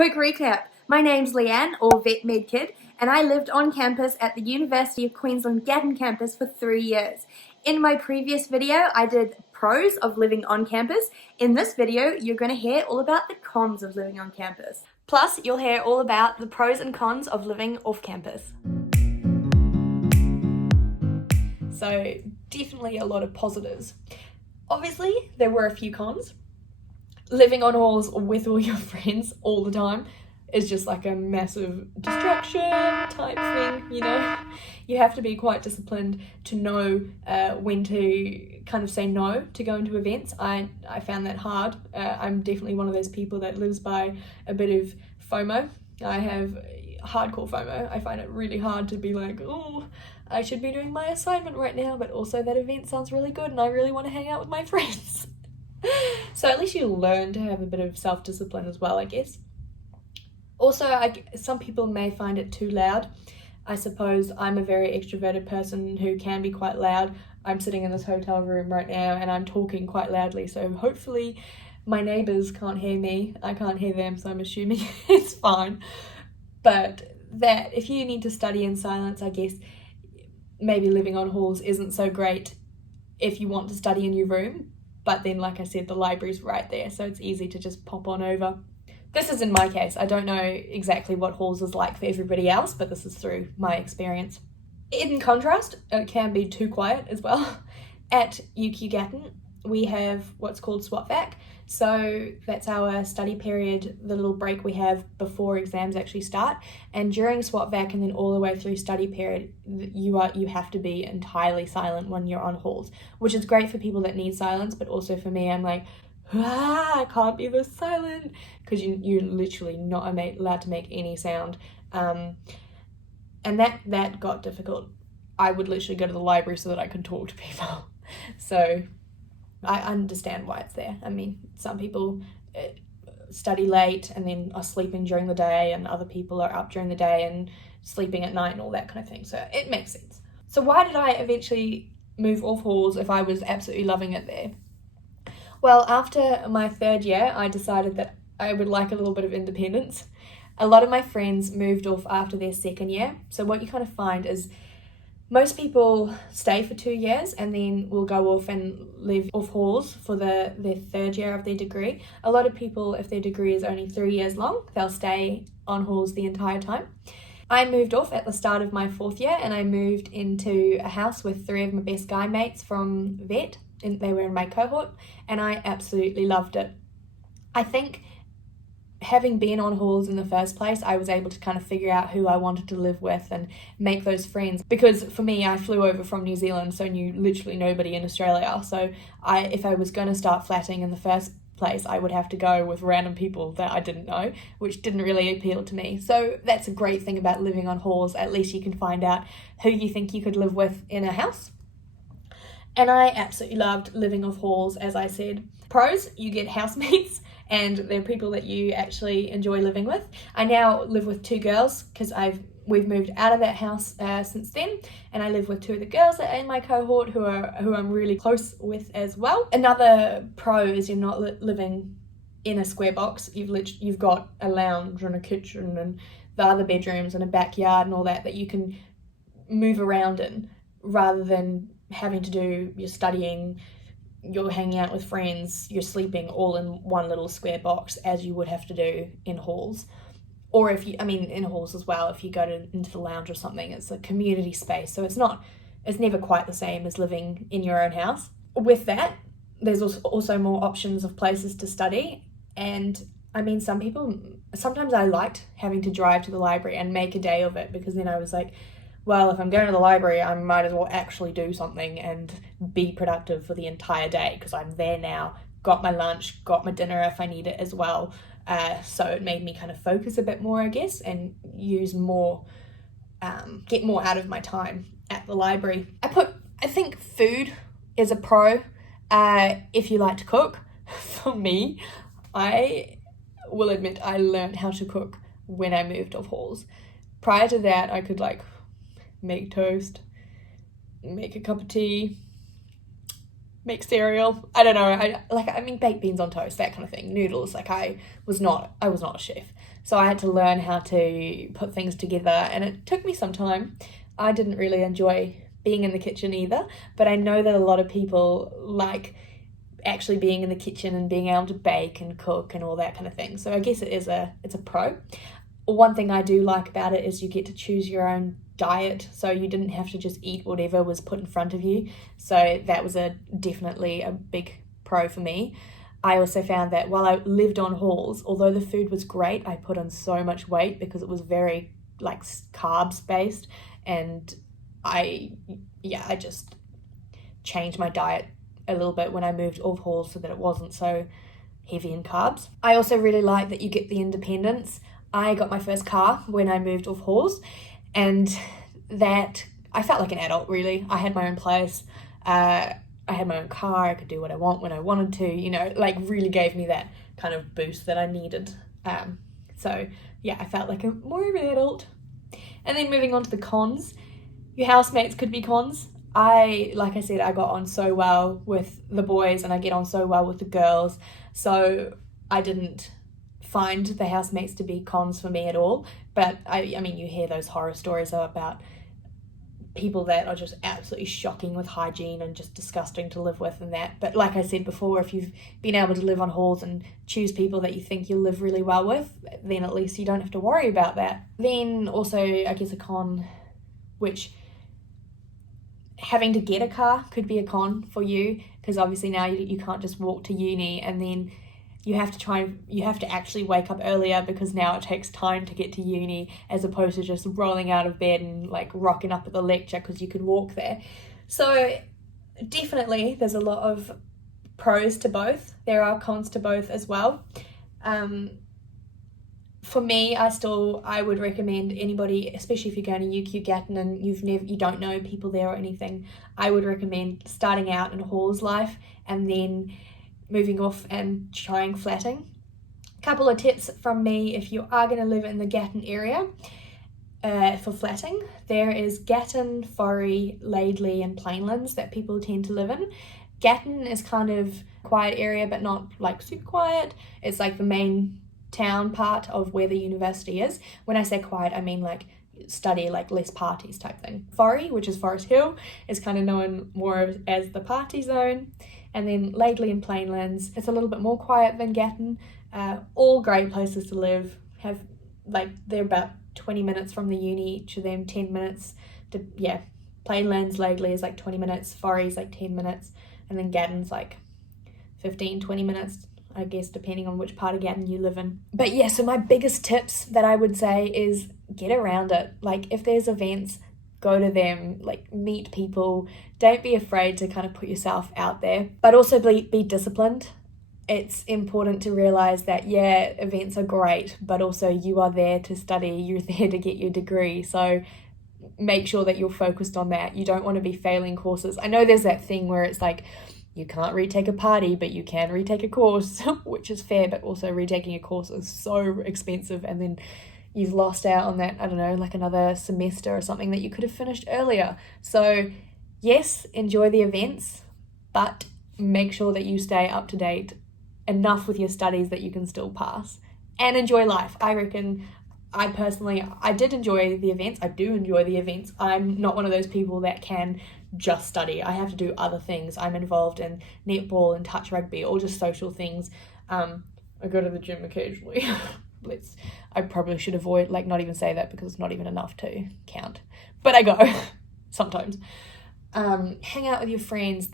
Quick recap, my name's Leanne, or Vet Med Kid, and I lived on campus at the University of Queensland Gatton campus for 3 years. In my previous video, I did pros of living on campus. In this video, you're going to hear all about the cons of living on campus. Plus, you'll hear all about the pros and cons of living off campus. So, definitely a lot of positives. Obviously, there were a few cons. Living on halls with all your friends all the time is just like a massive distraction type thing, you know. You have to be quite disciplined to know when to kind of say no to going to events. I found that hard. I'm definitely one of those people that lives by a bit of FOMO. I have hardcore FOMO. I find it really hard to be like, oh, I should be doing my assignment right now, but also that event sounds really good and I really want to hang out with my friends. So at least you learn to have a bit of self-discipline as well, I guess. Also, some people may find it too loud. I suppose I'm a very extroverted person who can be quite loud. I'm sitting in this hotel room right now and I'm talking quite loudly, so hopefully my neighbours can't hear me. I can't hear them, so I'm assuming it's fine. But that if you need to study in silence, I guess maybe living on halls isn't so great if you want to study in your room. But then, like I said, the library's right there, so it's easy to just pop on over. This is in my case. I don't know exactly what halls is like for everybody else, but this is through my experience. In contrast, it can be too quiet as well. At UQ Gatton, we have what's called SWAT-VAC. So that's our study period, the little break we have before exams actually start. And during SWAT-VAC and then all the way through study period, you have to be entirely silent when you're on halls, which is great for people that need silence, but also for me, I'm like, I can't be this silent, because you're literally not allowed to make any sound. And that got difficult. I would literally go to the library so that I could talk to people. So I understand why it's there. I mean, some people study late and then are sleeping during the day, and other people are up during the day and sleeping at night and all that kind of thing. So it makes sense. So why did I eventually move off halls if I was absolutely loving it there? Well, after my third year, I decided that I would like a little bit of independence. A lot of my friends moved off after their second year. So what you kind of find is most people stay for 2 years and then will go off and live off halls for their third year of their degree. A lot of people, if their degree is only 3 years long, they'll stay on halls the entire time. I moved off at the start of my fourth year and I moved into a house with 3 of my best guy mates from vet, and they were in my cohort, and I absolutely loved it. I think having been on halls in the first place, I was able to kind of figure out who I wanted to live with and make those friends. Because for me, I flew over from New Zealand, so knew literally nobody in Australia. So if I was going to start flatting in the first place, I would have to go with random people that I didn't know, which didn't really appeal to me. So that's a great thing about living on halls. At least you can find out who you think you could live with in a house. And I absolutely loved living off halls, as I said. Pros, you get housemates, and they're people that you actually enjoy living with. I now live with 2 girls because we've moved out of that house since then, and I live with 2 of the girls that are in my cohort who I'm really close with as well. Another pro is you're not living in a square box. You've got a lounge and a kitchen and the other bedrooms and a backyard and all that you can move around in, rather than having to do your studying, you're hanging out with friends, you're sleeping all in one little square box, as you would have to do in halls. Or in halls as well, if you go into the lounge or something, it's a community space, so it's never quite the same as living in your own house. With that, there's also more options of places to study, and I mean, sometimes I liked having to drive to the library and make a day of it, because then I was like, well, if I'm going to the library, I might as well actually do something and be productive for the entire day, because I'm there now, got my lunch, got my dinner if I need it as well. So it made me kind of focus a bit more, I guess, and use more, get more out of my time at the library. I think food is a pro if you like to cook. For me, I will admit I learned how to cook when I moved off halls. Prior to that, I could make toast, make a cup of tea, make cereal. I don't know. I mean, baked beans on toast, that kind of thing. Noodles. Like, I was not a chef. So I had to learn how to put things together, and it took me some time. I didn't really enjoy being in the kitchen either, but I know that a lot of people like actually being in the kitchen and being able to bake and cook and all that kind of thing. So I guess it's a pro. One thing I do like about it is you get to choose your own diet, so you didn't have to just eat whatever was put in front of you. So that was definitely a big pro for me. I also found that while I lived on halls, although the food was great, I put on so much weight because it was very like carbs based, and I just changed my diet a little bit when I moved off halls so that it wasn't so heavy in carbs. I also really like that you get the independence. I got my first car when I moved off halls, and that I felt like an adult, really. I had my own place. I had my own car. I could do what I want when I wanted to, you know, like really gave me that kind of boost that I needed. So yeah, I felt like more of an adult. And then moving on to the cons, your housemates could be cons. Like I said, I got on so well with the boys and I get on so well with the girls. So I didn't find the housemates to be cons for me at all. But I mean, you hear those horror stories about people that are just absolutely shocking with hygiene and just disgusting to live with and that. But like I said before, if you've been able to live on halls and choose people that you think you'll live really well with, then at least you don't have to worry about that. Then also, I guess a con, which having to get a car could be a con for you, because obviously now you can't just walk to uni, and then you have to actually wake up earlier because now it takes time to get to uni, as opposed to just rolling out of bed and like rocking up at the lecture because you could walk there. So definitely there's a lot of pros to both. There are cons to both as well. For me, I would recommend anybody, especially if you're going to UQ Gatton and you don't know people there or anything, I would recommend starting out in halls life and then moving off and trying flatting. A couple of tips from me if you are going to live in the Gatton area for flatting. There is Gatton, Forey, Laidley and Plainlands that people tend to live in. Gatton is kind of a quiet area but not like super quiet. It's like the main town part of where the university is. When I say quiet, I mean like study, like less parties type thing. Forey, which is Forest Hill, is kind of known more as the party zone. And then Laidley and Plainlands, it's a little bit more quiet than Gatton. All great places to live. They're about 20 minutes from the uni, each of them 10 minutes. Plainlands, Laidley is like 20 minutes, Forey's like 10 minutes, and then Gatton's like 15, 20 minutes, I guess, depending on which part of Gatton you live in. But yeah, so my biggest tips that I would say is get around it. Like if there's events, go to them, like meet people. Don't be afraid to kind of put yourself out there, but also be disciplined. It's important to realize that, yeah, events are great, but also you are there to study, you're there to get your degree. So make sure that you're focused on that. You don't want to be failing courses. I know there's that thing where it's like, you can't retake a party, but you can retake a course, which is fair, but also retaking a course is so expensive, and then you've lost out on that, I don't know, like another semester or something that you could have finished earlier. So yes, enjoy the events, but make sure that you stay up to date enough with your studies that you can still pass, and enjoy life. I reckon I did enjoy the events. I do enjoy the events. I'm not one of those people that can just study. I have to do other things. I'm involved in netball and touch rugby, all just social things. I go to the gym occasionally. I probably should avoid, not even say that because it's not even enough to count. But I go sometimes. Hang out with your friends.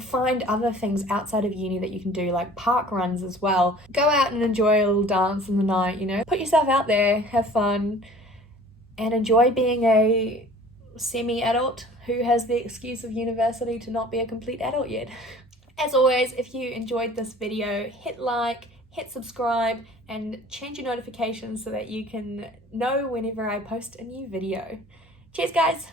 Find other things outside of uni that you can do, like park runs as well. Go out and enjoy a little dance in the night, you know. Put yourself out there, have fun, and enjoy being a semi-adult who has the excuse of university to not be a complete adult yet. As always, if you enjoyed this video, hit like, hit subscribe, and change your notifications so that you can know whenever I post a new video. Cheers, guys!